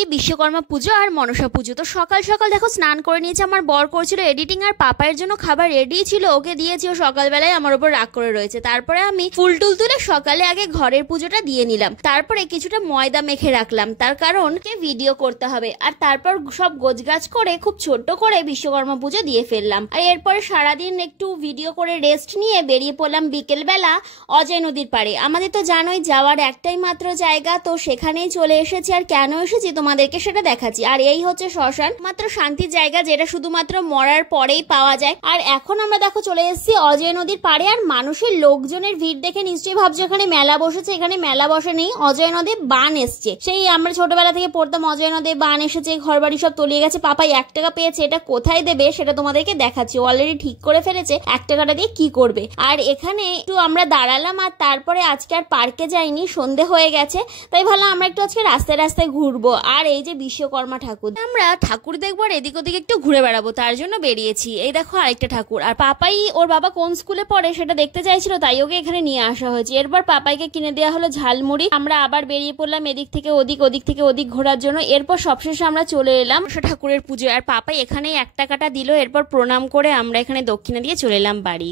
আজকে বিশ্বকর্মা পুজো আর মনসা পুজো। তো সকাল সকাল দেখো স্নান করে নিয়েছে, আমার বর করছিল এডিটিং, আর পাপায়ের জন্য খাবার রেডি ছিল, ওকে দিয়েছি, ও সকালবেলায় আমার উপর রাগ করে রয়েছে। তারপরে আমি ফুল টুল তুলে সকালে আগে ঘরের পুজোটা দিয়ে নিলাম, তারপরে কিছুটা ময়দা মেখে রাখলাম, তার কারণ ভিডিও করতে হবে। আর তারপর সব গোছগাছ করে খুব ছোট্ট করে বিশ্বকর্মা পুজো দিয়ে ফেললাম। আর এরপরে সারাদিন একটু ভিডিও করে রেস্ট নিয়ে বেরিয়ে পড়লাম বিকেল বেলা অজয় নদীর পাড়ে। আমাদের তো জানোই যাওয়ার একটাই মাত্র জায়গা, তো সেখানেই চলে এসেছি। আর কেন এসেছি তোমাদেরকে সেটা দেখাচ্ছি। আর এই হচ্ছে শ্মশান, মাত্র শান্তির জায়গা যেটা শুধুমাত্র মরার পরেই পাওয়া যায়। আর এখন আমরা দেখো চলে এসেছি অজয় নদীর পাড়ে। আর মানুষের লোকজনের ভিড় দেখে নিশ্চয়ই ভাবছো এখানে মেলা বসেছে। এখানে মেলা বসে নেই, অজয় নদী বান এসছে। সেই আমরা ছোটবেলা থেকে পড়তাম অজয় নদী বান এসেছে, ঘর বাড়ি সব তলিয়ে গেছে। পাপাই 1 টাকা পেয়েছে, এটা কোথায় দেবে সেটা তোমাদেরকে দেখাচ্ছি। অলরেডি ঠিক করে ফেলেছে 1 টাকাটা দিয়ে কি করবে। আর এখানে একটু আমরা দাঁড়ালাম, আর তারপরে আজকে আর পার্কে যাইনি, সন্ধে হয়ে গেছে, তাই ভাবলাম আমরা একটু আজকে রাস্তায় রাস্তায় ঘুরবো। আর এই যে বিশ্বকর্মা ঠাকুর, আমরা ঠাকুর দেখবো আর এদিক ওদিক একটু ঘুরে বেড়াবো, তার জন্য বেরিয়েছি। এই দেখো আরেকটা ঠাকুর। আর পাপাই ওর বাবা কোন স্কুলে পড়ে সেটা দেখতে চাইছিল, তাই ওকে এখানে নিয়ে আসা হয়েছে। এরপর পাপাইকে কিনে দেওয়া হলো ঝালমুড়ি। আমরা আবার বেরিয়ে পড়লাম এদিক থেকে ওদিক, ওদিক থেকে ওদিক ঘোরার জন্য। এরপর সবশেষে আমরা চলে এলাম ঠাকুরের পুজো। আর পাপাই এখানেই 1 টাকাটা দিল, এরপর প্রণাম করে আমরা এখানে দক্ষিণা দিয়ে চলে এলাম বাড়ি।